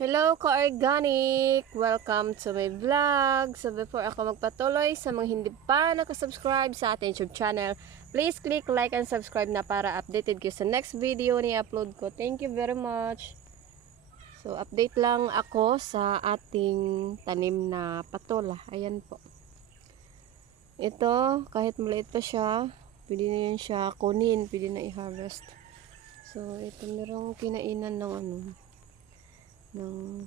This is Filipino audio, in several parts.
Hello ka-organic! Welcome to my vlog! So before ako magpatuloy sa mga hindi pa nakasubscribe sa ating YouTube channel, please click like and subscribe na para updated kayo sa next video ni upload ko. Thank you very much! So update lang ako sa ating tanim na patola. Ayan po. Ito, kahit maliit pa siya, pwede na yan siya kunin, pwede na i-harvest. So ito merong kinainan ng ng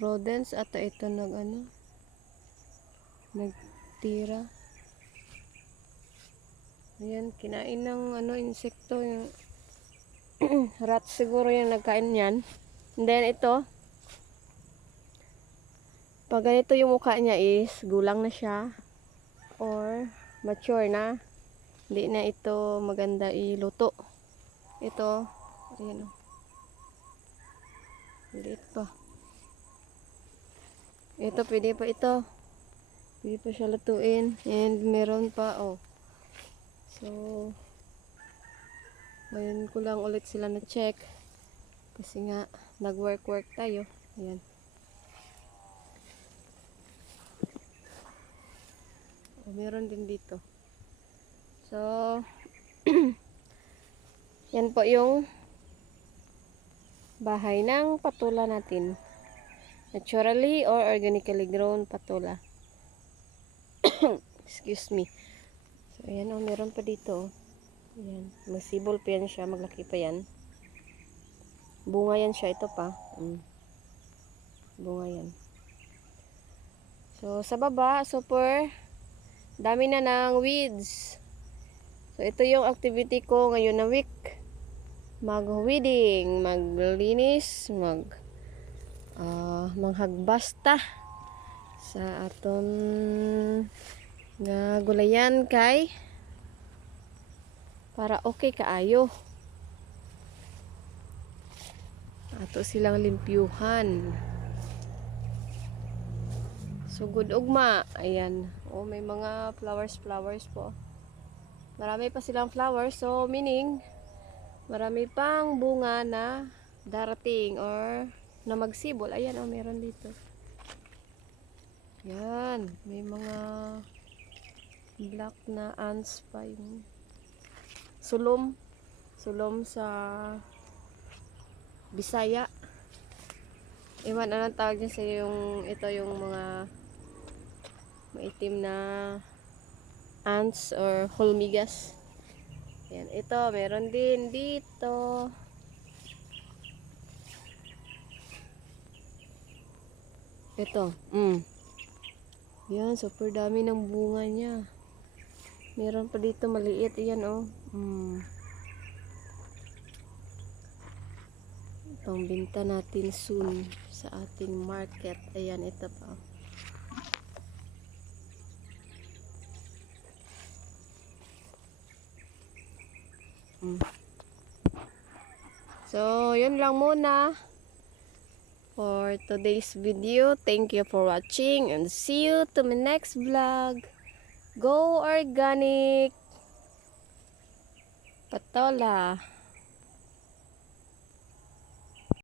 rodents at ito nagtira. Ayan, kinain ng insekto, yung rat siguro yung nagkain niyan. And then ito, pag ganito yung mukha niya is gulang na siya or mature na, hindi na ito maganda iluto. Ito, ayan o, liit pa. Ito, pwede pa ito. Pwede pa siya lutuin. And meron pa, oh. So, ngayon ko lang ulit sila na-check. Kasi nga, nag-work tayo. Ayan. Oh, meron din dito. So, yan po yung bahay ng patola natin. Naturally or organically grown patola. Excuse me. So, ayan o, meron pa dito. Ayan. Magsibol pa yan siya. Maglaki pa yan. Bunga yan siya. Ito pa. Bunga yan. So, sa baba, super dami na ng weeds. So, ito yung activity ko ngayon na week. Mag-weeding, maglinis, manghagbasta sa aton nga gulayan kay para okay kaayo. Ato silang limpyuhan. Sugod ugma. Ayan. Oh, may mga flowers po. Marami pa silang flowers. So, meaning, marami pang bunga na darating or na magsibol. Ayan, oh, meron dito. Yan. May mga black na ants pa yung sulom. Sulom sa Bisaya. Iwan, anong tawag niya sa yung, ito yung mga maitim na ants or hulmigas. Yan, ito, meron din dito. Ito, yan, super dami ng bunga niya. Meron pa dito maliit, yan oh. Itong binta natin soon sa ating market. Ayan, ito pa. So, yun lang muna for today's video. Thank you for watching and see you to my next vlog. Go organic! Patola!